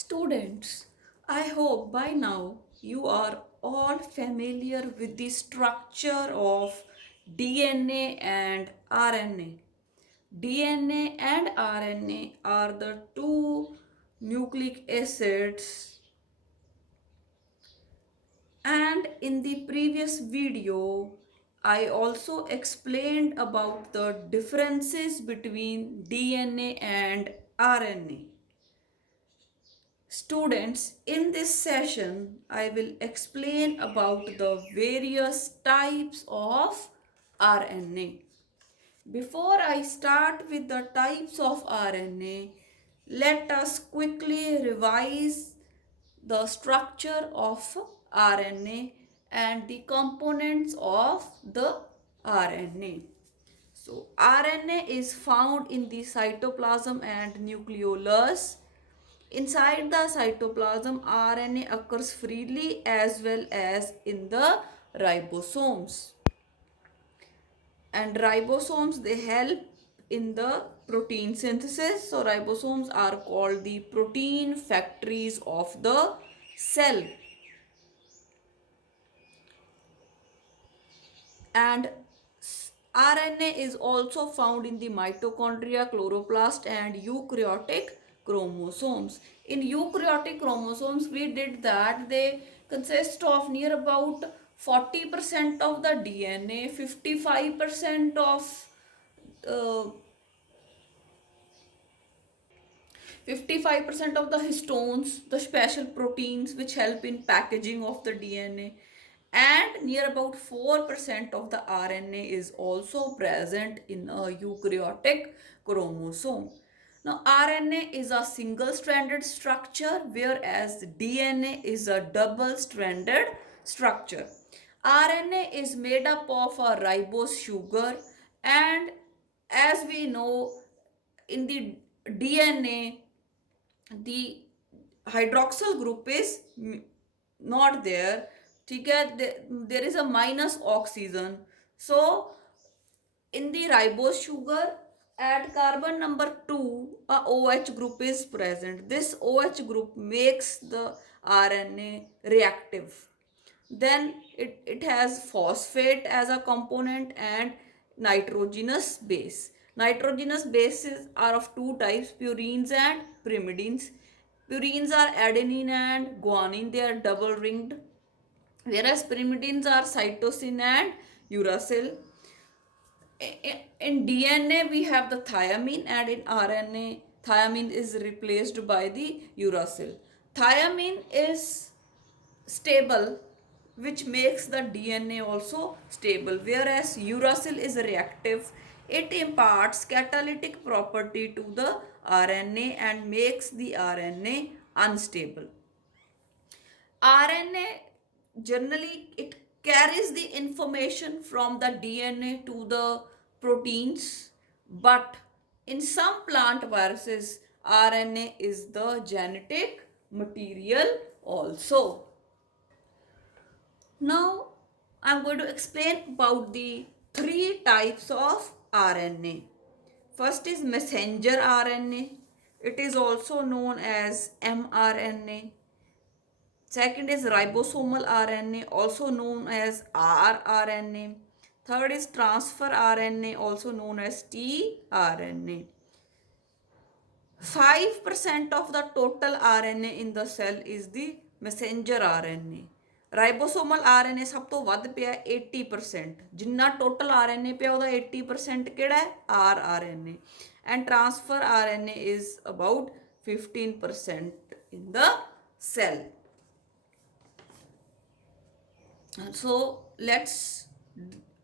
Students, I hope by now you are all familiar with the structure of DNA and RNA. DNA and RNA are the two nucleic acids, and in the previous video I also explained about the differences between DNA and RNA. Students, in this session, I will explain about the various types of RNA. Before I start with the types of RNA, let us quickly revise the structure of RNA and the components of the RNA. So, RNA is found in the cytoplasm and nucleolus. Inside the cytoplasm, RNA occurs freely as well as in the ribosomes. And ribosomes, they help in the protein synthesis. So ribosomes are called the protein factories of the cell. And RNA is also found in the mitochondria, chloroplast and eukaryotic chromosomes. In eukaryotic chromosomes, we did that they consist of near about 40% of the DNA, 55% of uh, 55% of the histones, the special proteins which help in packaging of the DNA, and near about 4% of the RNA is also present in a eukaryotic chromosome. Now, RNA is a single stranded structure, whereas DNA is a double stranded structure. RNA is made up of a ribose sugar, and as we know, in the DNA, the hydroxyl group is not there. ठीक है, there is a minus oxygen. So in the ribose sugar, at carbon number 2, a OH group is present. This OH group makes the RNA reactive. Then it has phosphate as a component and nitrogenous base. Nitrogenous bases are of two types, purines and pyrimidines. Purines are adenine and guanine, they are double ringed, whereas pyrimidines are cytosine and uracil. In DNA we have the thiamine, and in RNA thiamine is replaced by the uracil. Thiamine is stable, which makes the DNA also stable, whereas uracil is reactive. It imparts catalytic property to the RNA and makes the RNA unstable. RNA generally it carries the information from the DNA to the proteins, but in some plant viruses, RNA is the genetic material also. Now I'm going to explain about the three types of RNA. First is messenger RNA. It is also known as mRNA. Second is ribosomal RNA, also known as rRNA. Third is transfer RNA, also known as tRNA. 5% of the total RNA in the cell is the messenger RNA. ਰਾਈਬੋਸੋਮਲ RNA ਸਭ ਤੋਂ ਵੱਧ ਪਿਆ 80%. ਜਿੰਨਾ total RNA ਪਿਆ ਉਹਦਾ 80% ਕਿਹੜਾ ਹੈ rRNA, and transfer RNA is about 15% in the cell. So let's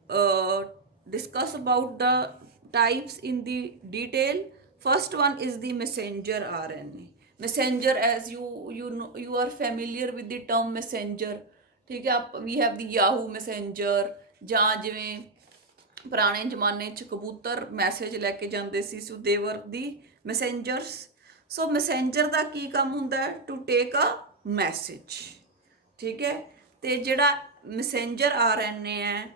uh, discuss about the types in the detail. First one is the messenger RNA. Messenger, as you know, you are familiar with the term messenger. ठीक है, आप we have the Yahoo messenger, ਜਾਂ ਜਿਵੇਂ ਪੁਰਾਣੇ ਜ਼ਮਾਨੇ 'ਚ ਕਬੂਤਰ message ਲੈ ਕੇ ਜਾਂਦੇ ਸੀ, ਸੋ ਦੇ ਵਰ ਦੀ ਮੈਸੇਂਜਰਸ. ਸੋ ਮੈਸੇਂਜਰ ਦਾ ਕੀ ਕੰਮ ਹੁੰਦਾ ਹੈ? To take a message. ਠੀਕ ਹੈ, ਤੇ ਜਿਹੜਾ ਮੈਸੇਂਜਰ RNA ਹੈ,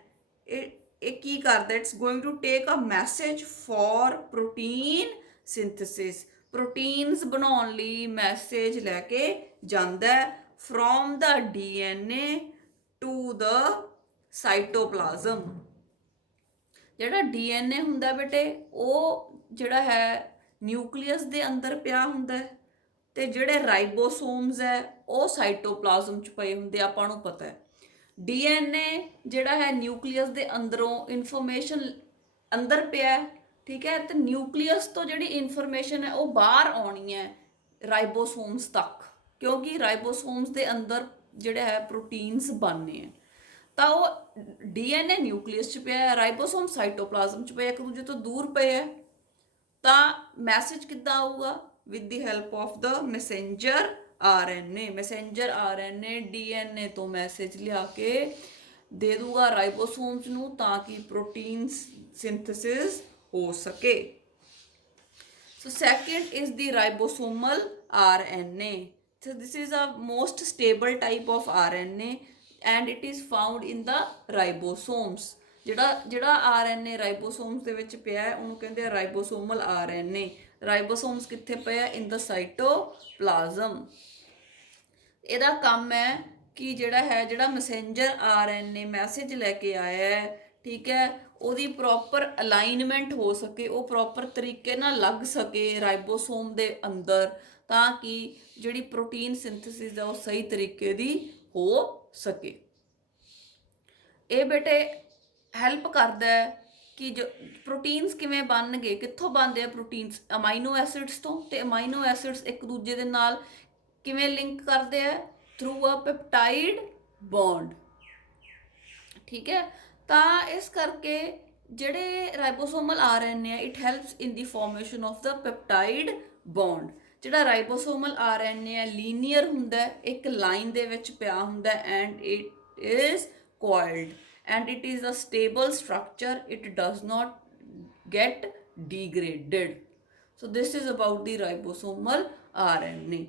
ਇਹ ਕੀ ਕਰਦਾ? It's going to take a message for protein synthesis. Proteins ਬਣਾਉਣ ਲਈ ਮੈਸੇਜ ਲੈ ਕੇ ਜਾਂਦਾ from the DNA to the cytoplasm. ਜਿਹੜਾ ਡੀਐਨਏ ਹੁੰਦਾ ਬੇਟੇ ਉਹ ਜਿਹੜਾ ਹੈ ਨਿਊਕਲੀਅਸ ਦੇ ਅੰਦਰ ਪਿਆ ਹੁੰਦਾ ਹੈ, ਤੇ ਜਿਹੜੇ ਰਾਈਬੋਸੋਮਸ ਹੈ ਉਹ ਸਾਈਟੋਪਲਾਜ਼ਮ 'ਚ ਪਏ ਹੁੰਦੇ, ਆਪਾਂ ਨੂੰ ਪਤਾ ਹੈ। ਡੀਐਨਏ ਜਿਹੜਾ ਹੈ ਨਿਊਕਲੀਅਸ ਦੇ ਅੰਦਰੋਂ ਇਨਫੋਰਮੇਸ਼ਨ ਅੰਦਰ ਪਿਆ, ਠੀਕ ਹੈ, ਤੇ ਨਿਊਕਲੀਅਸ ਤੋਂ ਜਿਹੜੀ ਇਨਫੋਰਮੇਸ਼ਨ ਹੈ ਉਹ ਬਾਹਰ ਆਉਣੀ ਹੈ ਰਾਈਬੋਸੋਮਸ ਤੱਕ, ਕਿਉਂਕਿ ਰਾਈਬੋਸੋਮਸ ਦੇ ਅੰਦਰ ਜਿਹੜੇ ਹੈ ਪ੍ਰੋਟੀਨਸ ਬਣਨੇ ਆ। ਤਾਂ ਉਹ ਡੀਐਨਏ ਨਿਊਕਲੀਅਸ 'ਚ ਪਿਆ ਹੈ, ਰਾਈਬੋਸੋਮ ਸਾਈਟੋਪਲਾਜ਼ਮ 'ਚ ਪਿਆ, ਇੱਕ ਦੂਜੇ ਤੋਂ ਦੂਰ ਪਏ ਹੈ। ਤਾਂ ਮੈਸੇਜ ਕਿੱਦਾਂ ਆਊਗਾ? With the help of the Messenger RNA. Messenger RNA DNA ਤੋਂ ਮੈਸੇਜ ਲਿਆ ਕੇ ਦੇ ਦੂਗਾ ਰਾਈਬੋਸੋਮਸ ਨੂੰ, ਤਾਂ ਕਿ ਪ੍ਰੋਟੀਨ ਸਿੰਥੇਸਿਸ ਹੋ ਸਕੇ। So second is the ribosomal RNA. So this is a most stable type of RNA and it is found in the ribosomes. ਜਿਹੜਾ RNA ਰਾਈਬੋਸੋਮਸ ਦੇ ਵਿੱਚ ਪਿਆ ਹੈ ਉਹਨੂੰ ਕਹਿੰਦੇ ਆ ਰਾਈਬੋਸੋਮਲ RNA। ਰਾਈਬੋਸੋਮਸ ਕਿੱਥੇ ਪਿਆ? ਇਨ ਦਾ ਸਾਈਟੋਪਲਾਜ਼ਮ। ਇਹਦਾ ਕੰਮ ਹੈ ਕਿ ਜਿਹੜਾ ਮੈਸੇਂਜਰ RNA ਮੈਸੇਜ ਲੈ ਕੇ ਆਇਆ ਹੈ, ਠੀਕ ਹੈ, ਉਹਦੀ ਪ੍ਰੋਪਰ ਅਲਾਈਨਮੈਂਟ ਹੋ ਸਕੇ, ਉਹ ਪ੍ਰੋਪਰ ਤਰੀਕੇ ਨਾਲ ਲੱਗ ਸਕੇ ਰਾਈਬੋਸੋਮ ਦੇ ਅੰਦਰ, ਤਾਂ ਕਿ ਜਿਹੜੀ ਪ੍ਰੋਟੀਨ ਸਿੰਥੇਸਿਸ ਹੈ ਉਹ ਸਹੀ ਤਰੀਕੇ ਦੀ ਹੋ ਸਕੇ। ਇਹ ਬੇਟੇ ਹੈਲਪ ਕਰਦਾ ਹੈ ਕਿ ਜੋ ਪ੍ਰੋਟੀਨਸ ਕਿਵੇਂ ਬਣਨਗੇ, ਕਿੱਥੋਂ ਬਣਦੇ ਆ ਪ੍ਰੋਟੀਨਸ? ਅਮਾਈਨੋ ਐਸਿਡਸ ਤੋਂ। ਤੇ ਅਮਾਈਨੋ ਐਸਿਡਸ ਇੱਕ ਦੂਜੇ ਦੇ ਨਾਲ ਕਿਵੇਂ ਲਿੰਕ ਕਰਦੇ ਆ? ਥਰੂ ਅ ਪੈਪਟਾਈਡ ਬੌਂਡ, ਠੀਕ ਹੈ। ਤਾਂ ਇਸ ਕਰਕੇ ਜਿਹੜੇ ਰਾਈਬੋਸੋਮਲ RNA it helps in the formation of the peptide bond. ਜਿਹੜਾ ਰਾਈਬੋਸੋਮਲ RNA ਹੈ ਲੀਨੀਅਰ ਹੁੰਦਾ, ਇੱਕ ਲਾਈਨ ਦੇ ਵਿੱਚ ਪਿਆ ਹੁੰਦਾ, and it is coiled and it is a stable structure, it does not get degraded. So this is about the ribosomal RNA.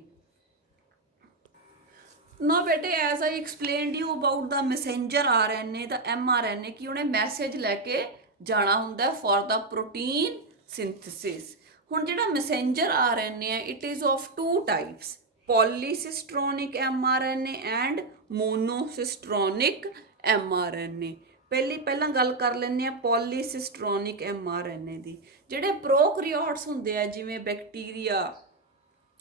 Now bete, as I explained you about the messenger RNA, the mRNA, कि उन्हें message लैके जाना हुंदा for the protein synthesis. ਹੁਣ ਜਿਹੜਾ messenger RNA ਹੈ it is of two types, polycistronic mRNA and monocistronic mRNA। ਪਹਿਲਾਂ ਗੱਲ ਕਰ ਲੈਂਦੇ ਆ ਪੋਲੀਸਿਸਟ੍ਰੋਨਿਕ mRNA ਦੀ। ਜਿਹੜੇ ਪ੍ਰੋਕੈਰੀਓਟਸ ਹੁੰਦੇ ਆ ਜਿਵੇਂ ਬੈਕਟੀਰੀਆ,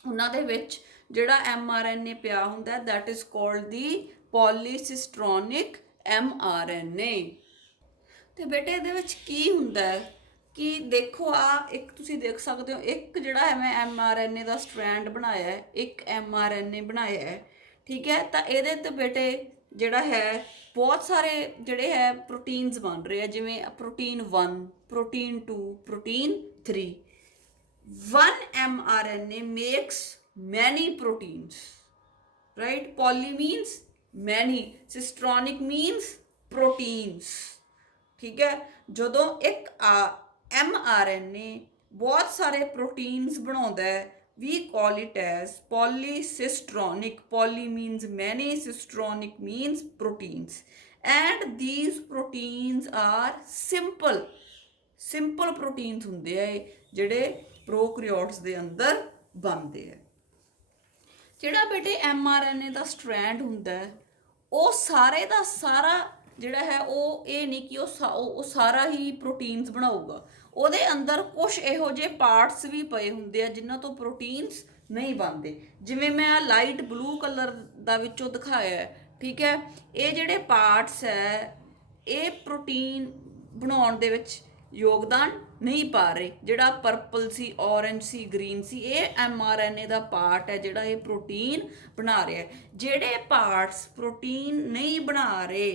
ਉਹਨਾਂ ਦੇ ਵਿੱਚ ਜਿਹੜਾ mRNA ਪਿਆ ਹੁੰਦਾ that is called the polycistronic mRNA। ਤੇ ਬੇਟੇ ਇਹਦੇ ਵਿੱਚ ਕੀ ਹੁੰਦਾ ਕਿ ਦੇਖੋ ਆ ਇੱਕ ਤੁਸੀਂ ਦੇਖ ਸਕਦੇ ਹੋ, ਇੱਕ ਜਿਹੜਾ ਹੈ ਮੈਂ mRNA ਦਾ ਸਟ੍ਰੈਂਡ ਬਣਾਇਆ ਹੈ, ਇੱਕ mRNA ਬਣਾਇਆ ਹੈ, ਠੀਕ ਹੈ। ਤਾਂ ਇਹਦੇ ਤੇ ਬੇਟੇ ਜਿਹੜਾ ਹੈ ਬਹੁਤ ਸਾਰੇ ਜਿਹੜੇ ਹੈ ਪ੍ਰੋਟੀਨਸ ਬਣ ਰਹੇ ਆ, ਜਿਵੇਂ protein 1, protein 2, protein 3। one mRNA makes many proteins, right? Poly means many, cistronic means proteins, ठीक है। ਜਦੋਂ ਇੱਕ mRNA ਬਹੁਤ ਸਾਰੇ ਪ੍ਰੋਟੀਨਸ ਬਣਾਉਂਦਾ ਹੈ, we call it as polycistronic. Poly means many, cistronic means proteins, and these proteins are simple proteins ਹੁੰਦੇ ਆ ਜਿਹੜੇ ਪ੍ਰੋਕੈਰੀਓਟਸ ਦੇ ਅੰਦਰ ਬਣਦੇ ਆ। ਜਿਹੜਾ ਬੇਟੇ mRNA ਦਾ ਸਟ੍ਰੈਂਡ ਹੁੰਦਾ ਹੈ ਉਹ ਸਾਰੇ ਦਾ ਸਾਰਾ ਜਿਹੜਾ ਹੈ ਉਹ ਇਹ ਨਹੀਂ ਕਿ ਉਹ ਸਾਰਾ ਹੀ ਪ੍ਰੋਟੀਨਸ ਬਣਾਊਗਾ, ਉਹਦੇ ਅੰਦਰ ਕੁਝ ਇਹੋ ਜਿਹੇ ਪਾਰਟਸ ਵੀ ਪਏ ਹੁੰਦੇ ਆ ਜਿਨ੍ਹਾਂ ਤੋਂ ਪ੍ਰੋਟੀਨਸ ਨਹੀਂ ਬਣਦੇ। ਜਿਵੇਂ ਮੈਂ ਆ ਲਾਈਟ ਬਲੂ ਕਲਰ ਦਾ ਵਿੱਚੋਂ ਦਿਖਾਇਆ ਹੈ, ਠੀਕ ਹੈ। ਇਹ ਜਿਹੜੇ ਪਾਰਟਸ ਹੈ ਇਹ ਪ੍ਰੋਟੀਨ ਬਣਾਉਣ ਦੇ ਵਿੱਚ ਯੋਗਦਾਨ ਨਹੀਂ ਪਾ ਰਹੇ। ਜਿਹੜਾ ਪਰਪਲ ਸੀ, ਔਰੰਜ ਸੀ, ਗ੍ਰੀਨ ਸੀ, ਇਹ mRNA ਦਾ ਪਾਰਟ ਹੈ ਜਿਹੜਾ ਇਹ ਪ੍ਰੋਟੀਨ ਬਣਾ ਰਿਹਾ। ਜਿਹੜੇ ਪਾਰਟਸ ਪ੍ਰੋਟੀਨ ਨਹੀਂ ਬਣਾ ਰਹੇ,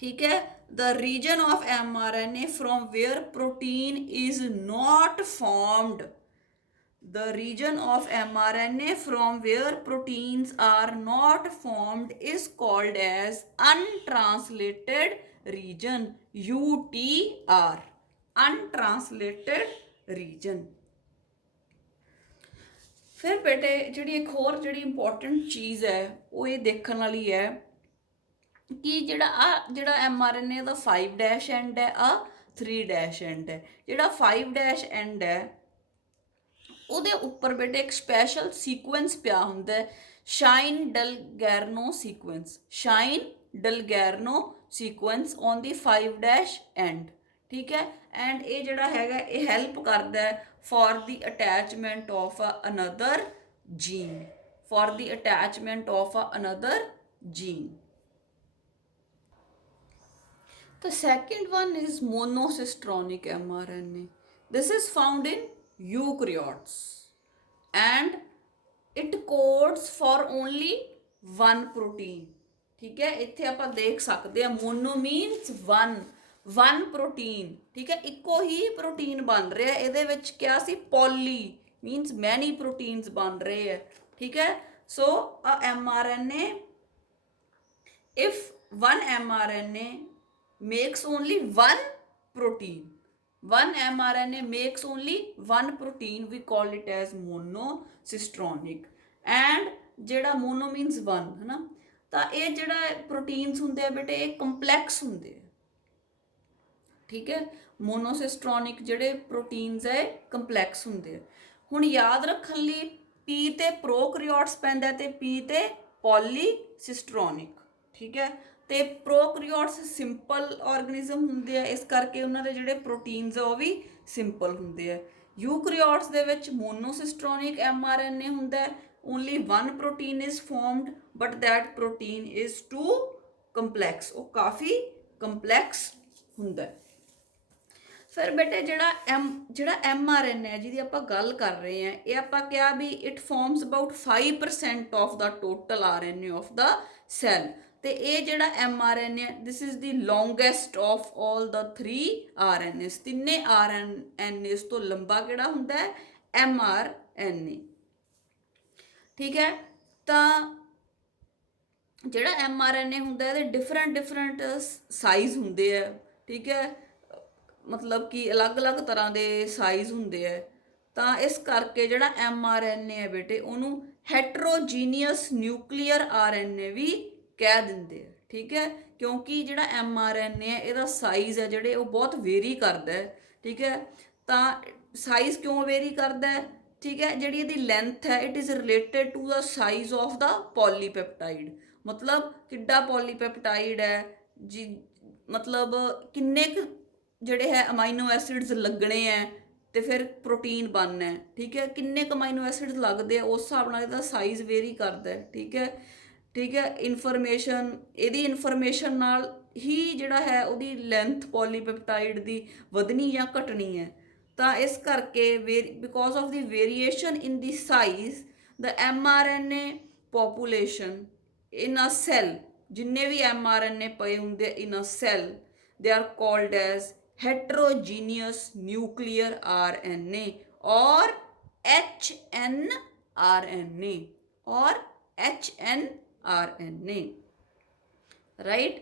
ठीक है, the region of mRNA from where protein is not formed, the region of mRNA from where proteins are not formed is called as untranslated region, UTR, untranslated region। फिर बेटे ਜਿਹੜੀ ਇੱਕ ਹੋਰ ਜਿਹੜੀ ਇੰਪੋਰਟੈਂਟ ਚੀਜ਼ ਹੈ ਉਹ ਇਹ ਦੇਖਣ ਵਾਲੀ ਹੈ ਕਿ ਜਿਹੜਾ mRNA ਦਾ 5' ਐਂਡ ਹੈ, ਆ 3' ਐਂਡ ਹੈ। ਜਿਹੜਾ 5' ਐਂਡ ਹੈ ਉਹਦੇ ਉੱਪਰ ਬੇਟੇ ਇੱਕ ਸਪੈਸ਼ਲ ਸੀਕੁਐਂਸ ਪਿਆ ਹੁੰਦਾ ਹੈ, Shine Dalgarno sequence, Shine Dalgarno sequence on the 5 dash end, ਠੀਕ ਹੈ। ਐਂਡ ਇਹ ਜਿਹੜਾ ਹੈਗਾ ਇਹ ਹੈਲਪ ਕਰਦਾ ਹੈ for the attachment of another jean, for the attachment of another jean. The second one is monocistronic mRNA. This is found in eukaryotes and it codes for only one protein. ठीक है, ਇੱਥੇ ਆਪਾਂ ਦੇਖ ਸਕਦੇ ਆ mono means one protein, ਠੀਕ ਹੈ, ਇੱਕੋ ਹੀ ਪ੍ਰੋਟੀਨ ਬਣ ਰਿਹਾ। ਇਹਦੇ ਵਿੱਚ ਕਿਹਾ ਸੀ poly means many proteins ਬਣ ਰਹੇ ਹੈ, ਠੀਕ ਹੈ। So a mRNA, if one mRNA makes only one protein, one mRNA makes only one protein, we call it as monocistronic। and ਜਿਹੜਾ mono means one ਹੈ ਨਾ, ਤਾਂ ਇਹ ਜਿਹੜਾ ਪ੍ਰੋਟੀਨਸ ਹੁੰਦੇ ਆ ਬੇਟੇ ਇਹ ਕੰਪਲੈਕਸ ਹੁੰਦੇ ਆ, ਠੀਕ ਹੈ। ਮੋਨੋਸਿਸਟ੍ਰੋਨਿਕ ਜਿਹੜੇ ਪ੍ਰੋਟੀਨਸ ਹੈ ਕੰਪਲੈਕਸ ਹੁੰਦੇ ਆ। ਹੁਣ ਯਾਦ ਰੱਖਣ ਲਈ ਪੀ ਤੇ ਪ੍ਰੋਕੈਰੀਓਟਸ ਪੈਂਦਾ ਤੇ ਪੀ ਤੇ ਪੋਲੀਸਿਸਟ੍ਰੋਨਿਕ, ਠੀਕ ਹੈ। ਤੇ ਪ੍ਰੋਕੈਰੀਓਟਸ ਸਿੰਪਲ ਆਰਗੇਨਿਜ਼ਮ ਹੁੰਦੇ ਆ, ਇਸ ਕਰਕੇ ਉਹਨਾਂ ਦੇ ਜਿਹੜੇ ਪ੍ਰੋਟੀਨਸ ਆ ਉਹ ਵੀ ਸਿੰਪਲ ਹੁੰਦੇ ਆ। ਯੂਕੈਰੀਓਟਸ ਦੇ ਵਿੱਚ ਮੋਨੋਸਿਸਟ੍ਰੋਨਿਕ mRNA ਹੁੰਦਾ ਹੈ, only one protein is formed but that protein is too complex, ਉਹ ਕਾਫੀ ਕੰਪਲੈਕਸ ਹੁੰਦਾ ਹੈ। ਫਿਰ ਬੇਟੇ ਜਿਹੜਾ mRNA ਹੈ ਜਿਹਦੀ ਆਪਾਂ ਗੱਲ ਕਰ ਰਹੇ ਹਾਂ, ਇਹ ਆਪਾਂ ਕਿਹਾ ਵੀ it forms about 5% of the total RNA of the cell. ਤੇ ਇਹ ਜਿਹੜਾ mRNA this is the longest of all the 3 RNAs, ਤਿੰਨੇ RNAs ਤੋਂ ਲੰਬਾ ਕਿਹੜਾ ਹੁੰਦਾ ਹੈ mRNA, ਠੀਕ ਹੈ। ਤਾਂ ਜਿਹੜਾ mRNA ਹੁੰਦਾ ਇਹਦੇ ਡਿਫਰੈਂਟ ਸਾਈਜ਼ ਹੁੰਦੇ ਆ, ਠੀਕ ਹੈ, ਮਤਲਬ ਕਿ ਅਲੱਗ-ਅਲੱਗ ਤਰ੍ਹਾਂ ਦੇ ਸਾਈਜ਼ ਹੁੰਦੇ ਆ। ਤਾਂ ਇਸ ਕਰਕੇ ਜਿਹੜਾ mRNA ਹੈ ਬੇਟੇ ਉਹਨੂੰ ਹੈਟਰੋਜੀਨੀਅਸ ਨਿਊਕਲੀਅਰ RNA ਵੀ ਕਹਿ ਦਿੰਦੇ ਆ, ਠੀਕ ਹੈ, ਕਿਉਂਕਿ ਜਿਹੜਾ mRNA ਹੈ ਇਹਦਾ ਸਾਈਜ਼ ਹੈ ਜਿਹੜੇ ਉਹ ਬਹੁਤ ਵੇਰੀ ਕਰਦਾ ਹੈ, ਠੀਕ ਹੈ। ਤਾਂ ਸਾਈਜ਼ ਕਿਉਂ ਵੇਰੀ ਕਰਦਾ ਹੈ, ਠੀਕ ਹੈ, ਜਿਹੜੀ ਇਹਦੀ ਲੈਂਥ ਹੈ it is related to the size of the polypeptide, ਮਤਲਬ ਕਿੱਡਾ ਪੋਲੀਪੈਪਟਾਈਡ ਹੈ ਜੀ, ਮਤਲਬ ਕਿੰਨੇ ਕੁ ਜਿਹੜੇ ਹੈ ਅਮਾਈਨੋ ਐਸਿਡਸ ਲੱਗਣੇ ਹੈ ਤੇ ਫਿਰ ਪ੍ਰੋਟੀਨ ਬਣਨਾ ਹੈ, ਠੀਕ ਹੈ। ਕਿੰਨੇ ਕੁ ਅਮਾਈਨੋ ਐਸਿਡਸ ਲੱਗਦੇ ਆ ਉਸ ਹਿਸਾਬ ਨਾਲ ਇਹਦਾ ਸਾਈਜ਼ ਵੇਰੀ ਕਰਦਾ ਹੈ, ਠੀਕ ਹੈ, ਠੀਕ ਹੈ। ਇਨਫੋਰਮੇਸ਼ਨ ਇਹਦੀ ਇਨਫੋਰਮੇਸ਼ਨ ਨਾਲ ਹੀ ਜਿਹੜਾ ਹੈ ਉਹਦੀ ਲੈਂਥ ਪੋਲੀਪੈਪਟਾਈਡ ਦੀ ਵਧਣੀ ਜਾਂ ਘਟਣੀ ਹੈ। ਤਾਂ ਇਸ ਕਰਕੇ because of the variation in the size the mRNA population in a cell, ਜਿੰਨੇ ਵੀ mRNA ਪਏ ਹੁੰਦੇ ਇਨ ਅ cell they are called as heterogeneous nuclear RNA or HNRNA or HNRNA, right।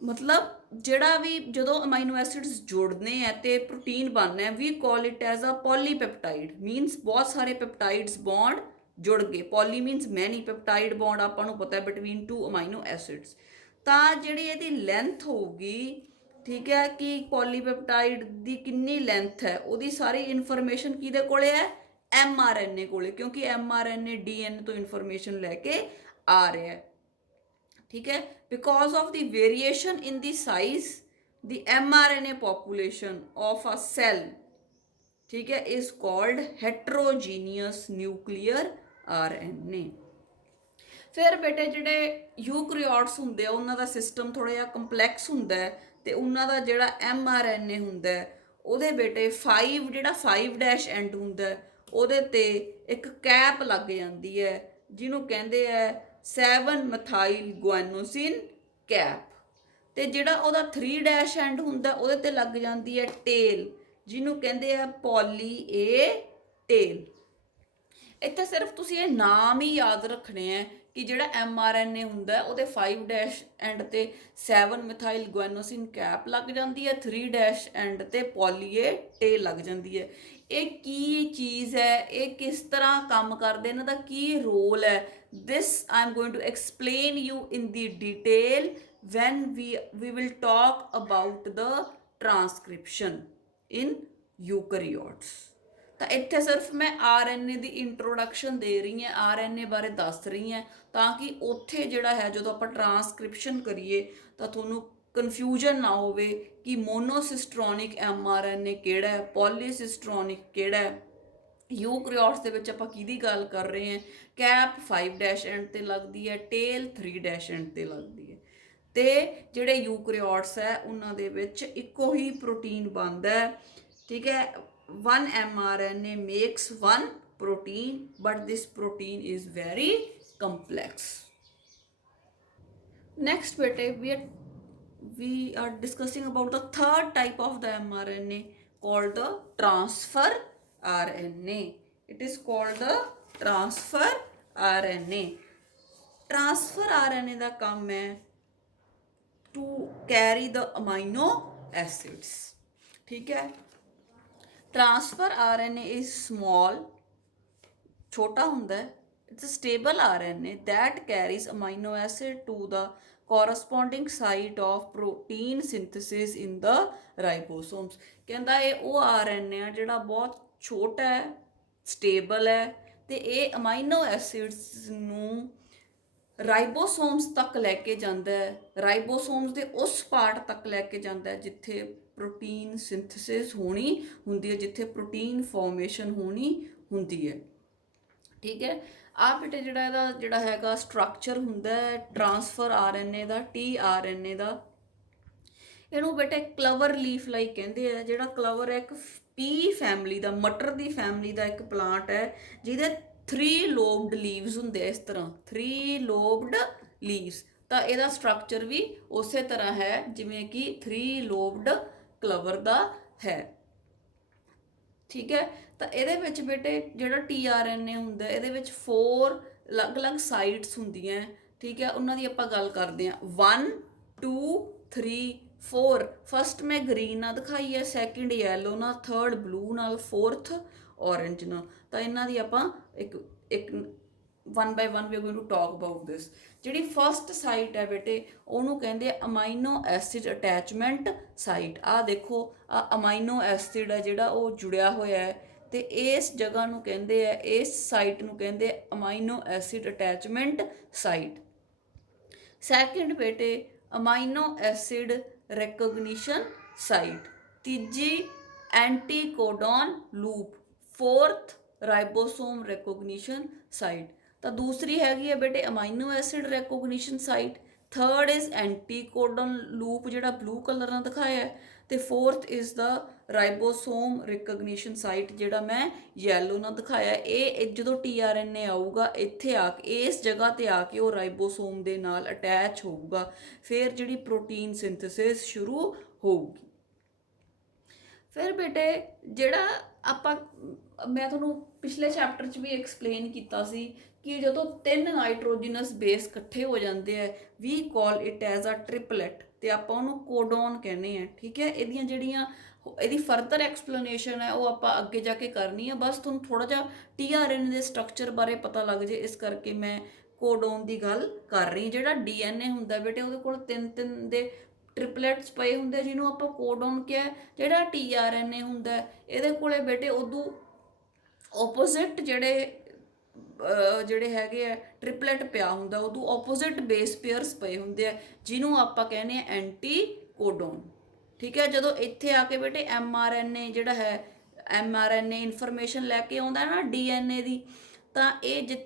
ਮਤਲਬ ਜਿਹੜਾ ਵੀ ਜਦੋਂ ਅਮਾਈਨੋ ਐਸਿਡਸ ਜੋੜਨੇ ਆ ਤੇ ਪ੍ਰੋਟੀਨ ਬਣਨਾ ਹੈ we call it as a polypeptide, means ਬਹੁਤ ਸਾਰੇ ਪੈਪਟਾਈਡਸ ਬੌਂਡ ਜੁੜ ਗਏ। Poly means many, peptide bond ਆਪਾਂ ਨੂੰ ਪਤਾ ਬਿਟਵੀਨ 2 ਅਮਾਈਨੋ ਐਸਿਡਸ। ਤਾਂ ਜਿਹੜੀ ਇਹਦੀ ਲੈਂਥ ਹੋਊਗੀ, ਠੀਕ ਹੈ, ਕਿ ਪੋਲੀਪੈਪਟਾਈਡ ਦੀ ਕਿੰਨੀ ਲੈਂਥ ਹੈ ਉਹਦੀ ਸਾਰੀ ਇਨਫੋਰਮੇਸ਼ਨ ਕਿਹਦੇ ਕੋਲੇ ਹੈ mRNA ਕੋਲੇ, ਕਿਉਂਕਿ mRNA DNA ਤੋਂ ਇਨਫੋਰਮੇਸ਼ਨ ਲੈ ਕੇ ਆ ਰਿਹਾ ਹੈ, ਠੀਕ ਹੈ। Because of the variation in the size the mRNA population of a cell, ਠੀਕ ਹੈ, is called heterogeneous nuclear RNA। ਫਿਰ ਬੇਟੇ ਜਿਹੜੇ ਯੂਕੈਰੀਓਟਸ ਹੁੰਦੇ ਆ ਉਹਨਾਂ ਦਾ ਸਿਸਟਮ ਥੋੜ੍ਹਾ ਜਿਹਾ ਕੰਪਲੈਕਸ ਹੁੰਦਾ ਹੈ ਤੇ ਉਹਨਾਂ ਦਾ ਜਿਹੜਾ mRNA ਹੁੰਦਾ ਉਹਦੇ ਬੇਟੇ 5 ਡੈਸ਼ ਐਂਡ ਹੁੰਦਾ ਉਹਦੇ ਤੇ ਇੱਕ ਕੈਪ ਲੱਗ ਜਾਂਦੀ ਹੈ ਜਿਹਨੂੰ ਕਹਿੰਦੇ ਆ 7 ਮਿਥਾਈਲ ਗੁਆਨੋਸਿਨ ਕੈਪ। ਤੇ ਜਿਹੜਾ ਉਹਦਾ 3 ਡੈਸ਼ ਐਂਡ ਹੁੰਦਾ ਉਹਦੇ ਤੇ ਲੱਗ ਜਾਂਦੀ ਹੈ ਟੇਲ, ਜਿਹਨੂੰ ਕਹਿੰਦੇ ਆ ਪੋਲੀ ਏ ਟੇਲ। ਇੱਥੇ ਸਿਰਫ ਤੁਸੀਂ ਇਹ ਨਾਮ ਹੀ ਯਾਦ ਰੱਖਣੇ ਹੈ ਕਿ ਜਿਹੜਾ mRNA ਹੁੰਦਾ ਉਹਦੇ 5 ਡੈਸ਼ ਐਂਡ ਤੇ 7 ਮਿਥਾਈਲ ਗੁਆਨੋਸਿਨ ਕੈਪ ਲੱਗ ਜਾਂਦੀ ਹੈ, 3 ਡੈਸ਼ ਐਂਡ ਤੇ ਪੋਲੀ ਏ ਟੇਲ ਲੱਗ ਜਾਂਦੀ ਹੈ। ਇਹ ਕੀ ਚੀਜ਼ ਹੈ, ਇਹ ਕਿਸ ਤਰ੍ਹਾਂ ਕੰਮ ਕਰਦੇ, ਇਹਨਾਂ ਦਾ ਕੀ ਰੋਲ ਹੈ, this I am going to explain you in the detail when we will talk about the transcription in eukaryotes। ਤਾਂ ਇੱਥੇ ਸਿਰਫ ਮੈਂ ਆਰਐਨਏ ਦੀ ਇੰਟਰੋਡਕਸ਼ਨ ਦੇ ਰਹੀ ਹਾਂ, ਆਰਐਨਏ ਬਾਰੇ ਦੱਸ ਰਹੀ ਹਾਂ, ਤਾਂ ਕਿ ਉੱਥੇ ਜਿਹੜਾ ਹੈ ਜਦੋਂ ਆਪਾਂ ਟਰਾਂਸਕ੍ਰਿਪਸ਼ਨ ਕਰੀਏ ਤਾਂ ਤੁਹਾਨੂੰ ਕਨਫਿਊਜ਼ਨ ਨਾ ਹੋਵੇ ਕਿ ਮੋਨੋਸਿਸਟਰੋਨਿਕ ਐਮਆਰਐਨਏ ਕਿਹੜਾ ਹੈ, ਪੋਲੀਸਿਸਟਰੋਨਿਕ ਕਿਹੜਾ ਹੈ। ਯੂਕੈਰੀਓਟਸ ਦੇ ਵਿੱਚ ਆਪਾਂ ਕਿਹਦੀ ਗੱਲ ਕਰ ਰਹੇ ਹਾਂ, ਕੈਪ 5 ਡੈਸ਼ ਐਂਡ ਤੇ ਲੱਗਦੀ ਹੈ, ਟੇਲ 3 ਡੈਸ਼ ਐਂਡ ਤੇ ਲੱਗਦੀ ਹੈ। ਤੇ ਜਿਹੜੇ ਯੂਕੈਰੀਓਟਸ ਹੈ ਉਹਨਾਂ ਦੇ ਵਿੱਚ ਇੱਕੋ ਹੀ ਪ੍ਰੋਟੀਨ ਬਣਦਾ ਹੈ, ਠੀਕ ਹੈ। 1 mRNA makes 1 protein, but this protein is very complex. Next bete we are discussing about the third type of the mRNA called the transfer RNA. It is called the transfer RNA. Transfer RNA ਦਾ ਕੰਮ ਹੈ to carry the amino acids, ठीक है। Transfer RNA is small, छोटा ਹੁੰਦਾ ਹੈ। It's a stable RNA that carries amino acid to the corresponding site of protein synthesis in the ribosomes। ਕਹਿੰਦਾ ਇਹ ਉਹ RNA ਆ ਜਿਹੜਾ ਬਹੁਤ ਛੋਟਾ ਹੈ, ਸਟੇਬਲ ਹੈ, ਤੇ ਇਹ ਅਮਾਈਨੋ ਐਸਿਡਸ ਨੂੰ ਰਾਈਬੋਸੋਮਸ ਤੱਕ ਲੈ ਕੇ ਜਾਂਦਾ ਹੈ, ਰਾਈਬੋਸੋਮਸ ਦੇ ਉਸ ਪਾਰਟ ਤੱਕ ਲੈ ਕੇ ਜਾਂਦਾ ਹੈ ਜਿੱਥੇ ਪ੍ਰੋਟੀਨ ਸਿੰਥੇਸਿਸ ਹੋਣੀ ਹੁੰਦੀ ਹੈ, ਜਿੱਥੇ ਪ੍ਰੋਟੀਨ ਫਾਰਮੇਸ਼ਨ ਹੋਣੀ ਹੁੰਦੀ ਹੈ, ਠੀਕ ਹੈ। ਆਹ ਬੇਟੇ ਜਿਹੜਾ ਇਹਦਾ ਜਿਹੜਾ ਹੈਗਾ ਸਟਰਕਚਰ ਹੁੰਦਾ ਹੈ ਟਰਾਂਸਫਰ ਆਰਐਨਏ ਦਾ, tRNA ਦਾ, ਇਹਨੂੰ ਬੇਟੇ ਕਲਵਰ ਲੀਫ ਲਾਈਕ ਕਹਿੰਦੇ ਆ। ਜਿਹੜਾ ਕਲਵਰ ਹੈ ਇੱਕ ਪੀ ਫੈਮਿਲੀ ਦਾ, ਮਟਰ ਦੀ ਫੈਮਿਲੀ ਦਾ ਇੱਕ ਪਲਾਂਟ ਹੈ ਜਿਹਦੇ 3 ਲੋਬਡ ਲੀਵਸ ਹੁੰਦੇ ਆ, ਇਸ ਤਰ੍ਹਾਂ 3 ਲੋਬਡ ਲੀਵਸ। ਤਾਂ ਇਹਦਾ ਸਟਰਕਚਰ ਵੀ ਉਸੇ ਤਰ੍ਹਾਂ ਹੈ ਜਿਵੇਂ ਕਿ 3 ਲੋਬਡ ਕਲਵਰ ਦਾ ਹੈ, ਠੀਕ ਹੈ। ਤਾਂ ਇਹਦੇ ਵਿੱਚ ਬੇਟੇ ਜਿਹੜਾ tRNA ਹੁੰਦਾ ਇਹਦੇ ਵਿੱਚ 4 ਅਲੱਗ-ਅਲੱਗ ਸਾਈਟਸ ਹੁੰਦੀਆਂ, ਠੀਕ ਹੈ। ਉਹਨਾਂ ਦੀ ਆਪਾਂ ਗੱਲ ਕਰਦੇ ਹਾਂ 1 2 3 4। ਫਸਟ ਮੈਂ ਗ੍ਰੀਨ ਨਾਲ ਦਿਖਾਈ ਹੈ, ਸੈਕਿੰਡ ਯੈਲੋ ਨਾਲ, ਥਰਡ ਬਲੂ ਨਾਲ, ਫੋਰਥ ਔਰੇਂਜ ਨਾਲ। ਤਾਂ ਇਹਨਾਂ ਦੀ ਆਪਾਂ ਇੱਕ ਇੱਕ one by one we are going to talk about this। ਜਿਹੜੀ ਫਸਟ ਸਾਈਟ ਹੈ ਬੇਟੇ ਉਹਨੂੰ ਕਹਿੰਦੇ ਆ ਅਮਾਈਨੋ ਐਸਿਡ ਅਟੈਚਮੈਂਟ ਸਾਈਟ। ਆਹ ਦੇਖੋ ਆ ਅਮਾਈਨੋ ਐਸਿਡ ਹੈ ਜਿਹੜਾ ਉਹ ਜੁੜਿਆ ਹੋਇਆ ਹੈ, ਤੇ ਇਸ ਜਗ੍ਹਾ ਨੂੰ ਕਹਿੰਦੇ ਆ, ਇਸ ਸਾਈਟ ਨੂੰ ਕਹਿੰਦੇ amino acid attachment site. Second ਬੇਟੇ ਅਮਾਈਨੋ ਐਸਿਡ ਰੈਕੋਗਨੀਸ਼ਨ ਸਾਈਟ। ਤੀਜੀ anticodon loop. Fourth ribosome recognition site. ਤਾਂ ਦੂਸਰੀ ਹੈਗੀ ਹੈ ਬੇਟੇ amino acid recognition site. Third is anticodon loop ਜਿਹੜਾ ਬਲੂ ਕਲਰ ਨਾਲ ਦਿਖਾਇਆ ਹੈ, ਤੇ fourth is the ribosome recognition site ਜਿਹੜਾ ਮੈਂ ਯੈਲੋ ਨਾਲ ਦਿਖਾਇਆ। ਇਹ ਜਦੋਂ tRNA ਆਊਗਾ ਇੱਥੇ ਆ ਕੇ ਇਸ ਜਗ੍ਹਾ ਤੇ ਆ ਕੇ ਉਹ ਰਾਈਬੋਸੋਮ ਦੇ ਨਾਲ ਅਟੈਚ ਹੋਊਗਾ, ਫਿਰ ਜਿਹੜੀ ਪ੍ਰੋਟੀਨ ਸਿੰਥੇਸਿਸ ਸ਼ੁਰੂ ਹੋਊਗੀ। ਫਿਰ ਬੇਟੇ ਜਿਹੜਾ ਆਪਾਂ ਮੈਂ ਤੁਹਾਨੂੰ ਪਿਛਲੇ ਚੈਪਟਰ 'ਚ ਵੀ ਐਕਸਪਲੇਨ ਕੀਤਾ ਸੀ ਕਿ ਜਦੋਂ 3 ਨਾਈਟ੍ਰੋਜਨਸ ਬੇਸ ਇਕੱਠੇ ਹੋ ਜਾਂਦੇ ਆ ਵੀ ਕਾਲ ਇਟ ਐਜ਼ ਅ ਟ੍ਰਿਪਲੇਟ, ਤੇ ਆਪਾਂ ਉਹਨੂੰ ਕੋਡੋਨ ਕਹਿੰਦੇ ਆ, ਠੀਕ ਹੈ। ਇਹਦੀਆਂ ਜਿਹੜੀਆਂ ਇਹਦੀ ਫਰਦਰ ਐਕਸਪਲੇਨੇਸ਼ਨ ਹੈ ਉਹ ਆਪਾਂ ਅੱਗੇ ਜਾ ਕੇ ਕਰਨੀ ਹੈ। ਬਸ ਤੁਹਾਨੂੰ ਥੋੜਾ ਜਿਹਾ tRNA ਦੇ ਸਟਰਕਚਰ ਬਾਰੇ ਪਤਾ ਲੱਗ ਜੇ, ਇਸ ਕਰਕੇ ਮੈਂ ਕੋਡੋਨ ਦੀ ਗੱਲ ਕਰ ਰਹੀ। ਜਿਹੜਾ DNA ਹੁੰਦਾ ਬੇਟੇ ਉਹਦੇ ਕੋਲ 3 ਦੇ ਟ੍ਰਿਪਲੇਟਸ ਪਏ ਹੁੰਦੇ ਜਿਹਨੂੰ ਆਪਾਂ ਕੋਡੋਨ ਕਿਹਾ। ਜਿਹੜਾ tRNA ਹੁੰਦਾ ਇਹਦੇ ਕੋਲੇ ਬੇਟੇ ਉਦੋਂ ਓਪੋਜ਼ਿਟ ਜਿਹੜੇ ਹੈਗੇ ਆ ਟ੍ਰਿਪਲੇਟ ਪਿਆ ਹੁੰਦਾ, ਉਦੋਂ ਓਪੋਜ਼ਿਟ ਬੇਸ ਪੇਅਰਸ ਪਏ ਹੁੰਦੇ ਆ ਜਿਹਨੂੰ ਆਪਾਂ ਕਹਿੰਦੇ ਆ ਐਂਟੀਕੋਡੋਨ, ਠੀਕ ਹੈ। ਜਦੋਂ ਇੱਥੇ ਆ ਕੇ ਬੇਟੇ mRNA ਜਿਹੜਾ ਹੈ mRNA ਇਨਫੋਰਮੇਸ਼ਨ ਲੈ ਕੇ ਆਉਂਦਾ ਨਾ DNA ਦੀ, ਤਾਂ ਇਹ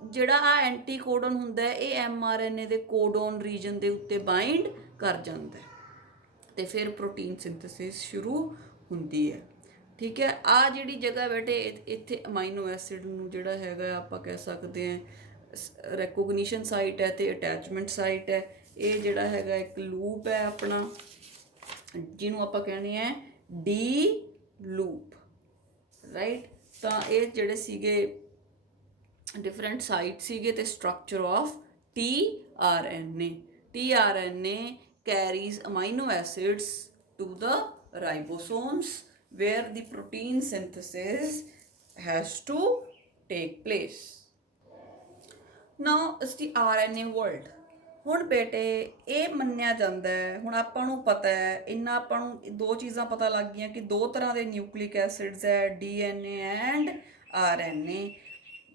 ਜਿਹੜਾ ਆ ਐਂਟੀਕੋਡਨ ਹੁੰਦਾ ਇਹ mRNA ਦੇ ਕੋਡੋਨ ਰੀਜਨ ਦੇ ਉੱਤੇ ਬਾਈਂਡ ਕਰ ਜਾਂਦਾ ਤੇ ਫਿਰ ਪ੍ਰੋਟੀਨ ਸਿੰਥੇਸਿਸ ਸ਼ੁਰੂ ਹੁੰਦੀ ਹੈ, ਠੀਕ ਹੈ। ਆ ਜਿਹੜੀ ਜਗ੍ਹਾ ਬੇਟੇ ਇੱਥੇ ਅਮਾਈਨੋ ਐਸਿਡ ਨੂੰ ਜਿਹੜਾ ਹੈਗਾ ਆਪਾਂ ਕਹਿ ਸਕਦੇ ਹਾਂ ਰੈਕੋਗਨੀਸ਼ਨ ਸਾਈਟ ਹੈ ਤੇ ਅਟੈਚਮੈਂਟ ਸਾਈਟ ਹੈ। ਇਹ ਜਿਹੜਾ ਹੈਗਾ ਇੱਕ ਲੂਪ ਹੈ ਆਪਣਾ ਜਿਹਨੂੰ ਆਪਾਂ ਕਹਿੰਦੇ ਆ ਡੀ ਲੂਪ, ਰਾਈਟ। ਤਾਂ ਇਹ ਜਿਹੜੇ ਸੀਗੇ ਡਿਫਰੈਂਟ ਸਾਈਟ ਸੀਗੇ ਤੇ structure of tRNA। tRNA carries amino acids to the ribosomes where the protein synthesis has to take place. Now is the RNA world. ਹੁਣ ਬੇਟੇ ਇਹ ਮੰਨਿਆ ਜਾਂਦਾ ਹੈ, ਹੁਣ ਆਪਾਂ ਨੂੰ ਪਤਾ ਹੈ ਇੰਨਾ, ਆਪਾਂ ਨੂੰ ਦੋ ਚੀਜ਼ਾਂ ਪਤਾ ਲੱਗ ਗਈਆਂ ਕਿ ਦੋ ਤਰ੍ਹਾਂ ਦੇ ਨਿਊਕਲਿਕ ਐਸਿਡਸ ਹੈ, ਡੀਐਨਏ ਐਂਡ ਆਰਐਨਏ।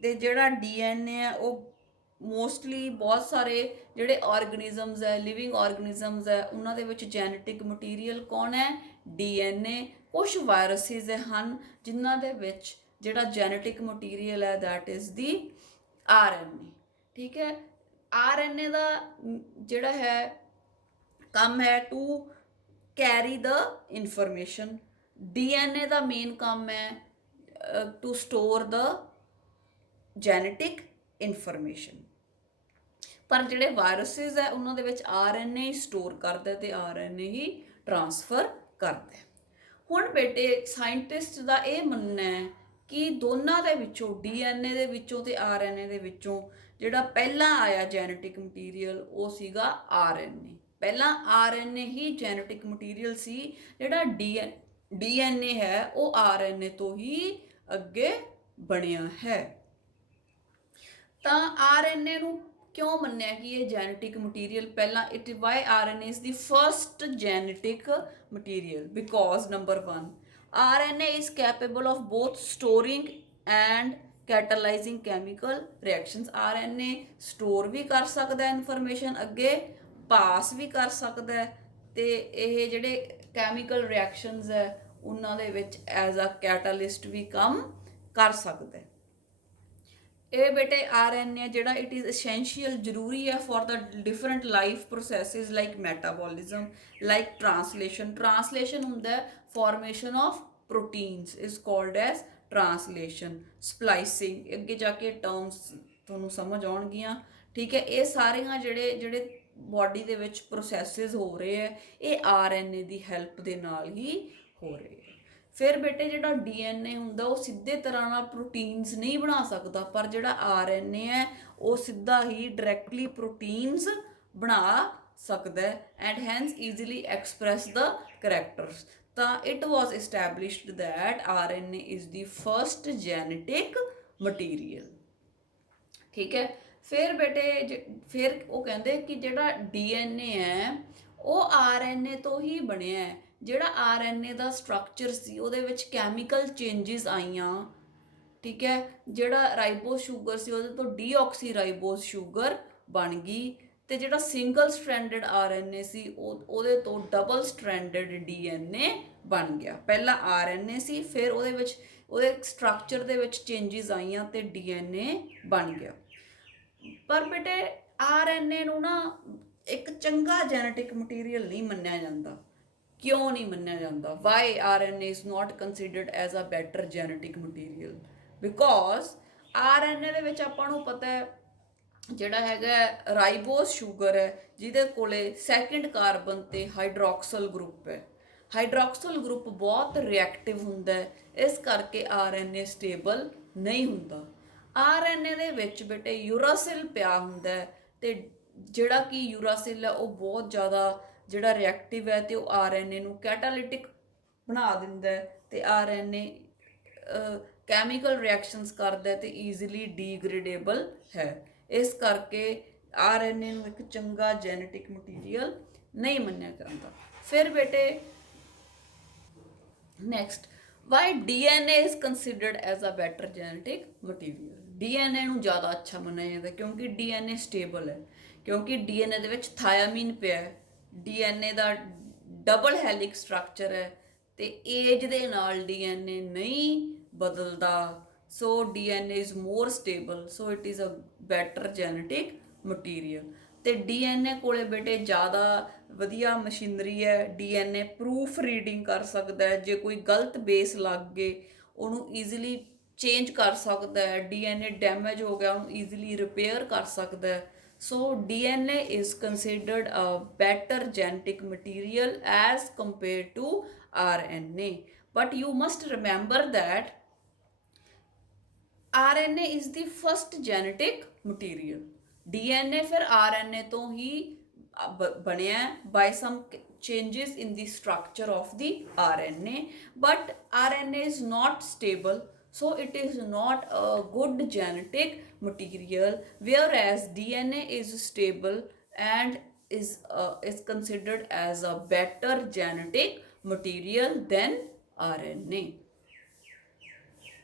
ਤੇ ਜਿਹੜਾ ਡੀਐਨਏ ਹੈ ਉਹ ਮੋਸਟਲੀ ਬਹੁਤ ਸਾਰੇ ਜਿਹੜੇ ਆਰਗੇਨਿਜ਼ਮਸ ਹੈ, ਲਿਵਿੰਗ ਆਰਗੇਨਿਜ਼ਮਸ ਹੈ, ਉਹਨਾਂ ਦੇ ਵਿੱਚ ਜੈਨੇਟਿਕ ਮਟੀਰੀਅਲ ਕੌਣ ਹੈ? ਡੀਐਨਏ। ਕੁਝ ਵਾਇਰਸਿਸ ਹਨ ਜਿਨ੍ਹਾਂ ਦੇ ਵਿੱਚ ਜਿਹੜਾ ਜੈਨੇਟਿਕ ਮਟੀਰੀਅਲ ਹੈ ਦੈਟ ਇਜ਼ ਦੀ ਆਰਐਨਏ। ਠੀਕ ਹੈ। ਆਰਐਨਏ ਦਾ ਜਿਹੜਾ ਹੈ ਕੰਮ ਹੈ to carry the information. DNA ਦਾ ਮੇਨ ਕੰਮ ਹੈ to store the genetic information. ਪਰ ਜਿਹੜੇ ਵਾਇਰਸਿਸ ਹੈ ਉਹਨਾਂ ਦੇ ਵਿੱਚ ਆਰਐਨਏ ਹੀ ਸਟੋਰ ਕਰਦਾ ਤੇ ਆਰਐਨਏ ਹੀ ਟਰਾਂਸਫਰ ਕਰਦਾ। ਹੁਣ ਬੇਟੇ ਸਾਇੰਟਿਸਟ ਦਾ ਇਹ ਮੰਨਣਾ ਹੈ ਕਿ ਦੋਨਾਂ ਦੇ ਵਿੱਚੋਂ, ਡੀਐਨਏ ਦੇ ਵਿੱਚੋਂ ਤੇ ਆਰਐਨਏ ਦੇ ਵਿੱਚੋਂ, ਜਿਹੜਾ ਪਹਿਲਾਂ ਆਇਆ ਜੈਨੇਟਿਕ ਮਟੀਰੀਅਲ ਉਹ ਸੀਗਾ ਆਰਐਨਏ। ਪਹਿਲਾਂ ਆਰਐਨਏ ਹੀ ਜੈਨੇਟਿਕ ਮਟੀਰੀਅਲ ਸੀ। ਜਿਹੜਾ ਡੀਐਨਏ ਹੈ ਉਹ ਆਰਐਨਏ ਤੋਂ ਹੀ ਅੱਗੇ ਬਣਿਆ ਹੈ। ਤਾਂ ਆਰਐਨਏ ਨੂੰ ਕਿਉਂ ਮੰਨਿਆ ਕਿ ਇਹ ਜੈਨੇਟਿਕ ਮਟੀਰੀਅਲ ਪਹਿਲਾਂ, it why RNA is the first genetic material? Because number 1, RNA is capable of both storing and catalyzing chemical reactions। RNA store ਵੀ ਕਰ ਸਕਦਾ ਇਨਫੋਰਮੇਸ਼ਨ, ਅੱਗੇ ਪਾਸ ਵੀ ਕਰ ਸਕਦਾ, ਤੇ ਇਹ ਜਿਹੜੇ ਕੈਮੀਕਲ ਰਿਐਕਸ਼ਨਸ ਹੈ ਉਹਨਾਂ ਦੇ ਵਿੱਚ ਐਜ਼ ਅ ਕੈਟਾਲਿਸਟ ਵੀ ਕੰਮ ਕਰ ਸਕਦਾ। ਇਹ ਬੇਟੇ RNA ਜਿਹੜਾ ਇਟ ਇਜ਼ essential, ਜ਼ਰੂਰੀ ਹੈ for the different life processes like metabolism, like translation. Translation ਹੁੰਦਾ ਹੈ formation of proteins is called as translation. Splicing, ਅੱਗੇ ਜਾ ਕੇ ਟਰਮਸ ਤੁਹਾਨੂੰ ਸਮਝ ਆਉਣਗੀਆਂ। ਠੀਕ ਹੈ। ਇਹ ਸਾਰੀਆਂ ਜਿਹੜੇ ਬੋਡੀ ਦੇ ਵਿੱਚ ਪ੍ਰੋਸੈਸਿਸ ਹੋ ਰਹੇ ਹੈ ਇਹ RNA ਦੀ ਹੈਲਪ ਦੇ ਨਾਲ ਹੀ ਹੋ ਰਹੇ ਹੈ। ਫਿਰ ਬੇਟੇ ਜਿਹੜਾ ਡੀਐਨਏ ਹੁੰਦਾ ਉਹ ਸਿੱਧੇ ਤਰ੍ਹਾਂ ਨਾਲ ਪ੍ਰੋਟੀਨਸ ਨਹੀਂ ਬਣਾ ਸਕਦਾ, ਪਰ ਜਿਹੜਾ ਆਰਐਨਏ ਹੈ ਉਹ ਸਿੱਧਾ ਹੀ ਡਾਇਰੈਕਟਲੀ ਪ੍ਰੋਟੀਨਸ ਬਣਾ ਸਕਦਾ and hence easily express the characters. ਤਾਂ it was established that RNA is the first genetic material. ਠੀਕ ਹੈ। ਫਿਰ ਬੇਟੇ ਫਿਰ ਉਹ ਕਹਿੰਦੇ ਕਿ ਜਿਹੜਾ ਡੀਐਨਏ ਹੈ ਉਹ ਆਰਐਨਏ ਤੋਂ ਹੀ ਬਣਿਆ ਹੈ। ਜਿਹੜਾ ਆਰਐਨਏ ਦਾ ਸਟਰਕਚਰ ਸੀ ਉਹਦੇ ਵਿੱਚ ਕੈਮੀਕਲ ਚੇਂਜਸ ਆਈਆਂ। ਠੀਕ ਹੈ। ਜਿਹੜਾ ਰਾਈਬੋਸ ਸ਼ੂਗਰ ਸੀ ਉਹਦੇ ਤੋਂ ਡੀਆਕਸੀ ਰਾਈਬੋਸ ਸ਼ੂਗਰ ਬਣ ਗਈ, ਤੇ ਜਿਹੜਾ ਸਿੰਗਲ ਸਟ੍ਰੈਂਡਡ ਆਰਐਨਏ ਸੀ ਉਹਦੇ ਤੋਂ ਡਬਲ ਸਟ੍ਰੈਂਡਡ ਡੀਐਨਏ ਬਣ ਗਿਆ। ਪਹਿਲਾਂ ਆਰਐਨਏ ਸੀ, ਫਿਰ ਉਹਦੇ ਵਿੱਚ ਉਹਦੇ ਸਟਰਕਚਰ ਦੇ ਵਿੱਚ ਚੇਂਜਸ ਆਈਆਂ ਤੇ ਡੀਐਨਏ ਬਣ ਗਿਆ। ਪਰ ਬੇਟੇ ਆਰਐਨਏ ਨੂੰ ਨਾ ਇੱਕ ਚੰਗਾ ਜੈਨੇਟਿਕ ਮਟੀਰੀਅਲ ਨਹੀਂ ਮੰਨਿਆ ਜਾਂਦਾ। ਕਿਉਂ ਨਹੀਂ ਮੰਨਿਆ ਜਾਂਦਾ? Why RNA is not considered as a better genetic material? Because RNA ਦੇ ਵਿੱਚ ਆਪਾਂ ਨੂੰ ਪਤਾ ਹੈ ਜਿਹੜਾ ਹੈਗਾ ਰਾਈਬੋਸ ਸ਼ੂਗਰ ਹੈ ਜਿਹਦੇ ਕੋਲੇ ਸੈਕਿੰਡ ਕਾਰਬਨ ਤੇ ਹਾਈਡਰੋਕਸਲ ਗਰੁੱਪ ਹੈ। ਹਾਈਡਰੋਕਸਲ ਗਰੁੱਪ ਬਹੁਤ ਰਿਐਕਟਿਵ ਹੁੰਦਾ ਹੈ, ਇਸ ਕਰਕੇ RNA ਸਟੇਬਲ ਨਹੀਂ ਹੁੰਦਾ। RNA ਦੇ ਵਿੱਚ ਬੇਟੇ ਯੂਰਾਸਿਲ ਪਿਆ ਹੁੰਦਾ ਹੈ, ਤੇ ਜਿਹੜਾ ਕਿ ਯੂਰਾਸਿਲ ਹੈ ਉਹ ਬਹੁਤ ਜ਼ਿਆਦਾ ਜਿਹੜਾ ਰਿਐਕਟਿਵ ਹੈ ਤੇ ਉਹ ਆਰਐਨਏ ਨੂੰ ਕੈਟਾਲਿਟਿਕ ਬਣਾ ਦਿੰਦਾ ਹੈ, ਤੇ ਆਰਐਨਏ ਕੈਮੀਕਲ ਰਿਐਕਸ਼ਨਸ ਕਰਦਾ ਤੇ ਈਜ਼ੀਲੀ ਡੀਗ੍ਰੇਡੇਬਲ ਹੈ। ਇਸ ਕਰਕੇ ਆਰਐਨਏ ਨੂੰ ਇੱਕ ਚੰਗਾ ਜੈਨੇਟਿਕ ਮਟੀਰੀਅਲ ਨਹੀਂ ਮੰਨਿਆ ਜਾਂਦਾ। ਫਿਰ ਬੇਟੇ next, why DNA is considered as a better genetic material? ਡੀਐਨਏ ਨੂੰ ਜ਼ਿਆਦਾ ਅੱਛਾ ਮੰਨਿਆ ਜਾਂਦਾ ਕਿਉਂਕਿ ਡੀਐਨਏ ਸਟੇਬਲ ਹੈ, ਕਿਉਂਕਿ ਡੀਐਨਏ ਦੇ ਵਿੱਚ ਥਾਇਆਮੀਨ ਪਿਆ ਹੈ, ਡੀਐਨਏ ਦਾ ਡਬਲ ਹੈਲਿਕ ਸਟਰਕਚਰ ਹੈ ਤੇ ਏਜ ਦੇ ਨਾਲ ਡੀਐਨਏ ਨਹੀਂ ਬਦਲਦਾ। So DNA is more stable, so it is a better genetic material. ਤੇ ਡੀਐਨਏ ਕੋਲੇ ਬੇਟੇ ਜ਼ਿਆਦਾ ਵਧੀਆ ਮਸ਼ੀਨਰੀ ਹੈ। ਡੀਐਨਏ ਪ੍ਰੂਫ ਰੀਡਿੰਗ ਕਰ ਸਕਦਾ ਹੈ, ਜੇ ਕੋਈ ਗਲਤ ਬੇਸ ਲੱਗ ਗਏ ਉਹਨੂੰ ਈਜ਼ੀਲੀ ਚੇਂਜ ਕਰ ਸਕਦਾ ਹੈ। ਡੀਐਨਏ ਡੈਮੇਜ ਹੋ ਗਿਆ ਉਹਨੂੰ ਈਜ਼ੀਲੀ ਰਿਪੇਅਰ ਕਰ ਸਕਦਾ ਹੈ। So DNA is considered a better genetic material as compared to RNA. But you must remember that RNA is the first genetic material. DNA ਫਿਰ RNA ਤੋਂ ਹੀ ਬਣਿਆ by some changes in the structure of the RNA. But RNA is not stable, so it is not a good genetic material, whereas DNA is stable and is considered as a better genetic material than RNA.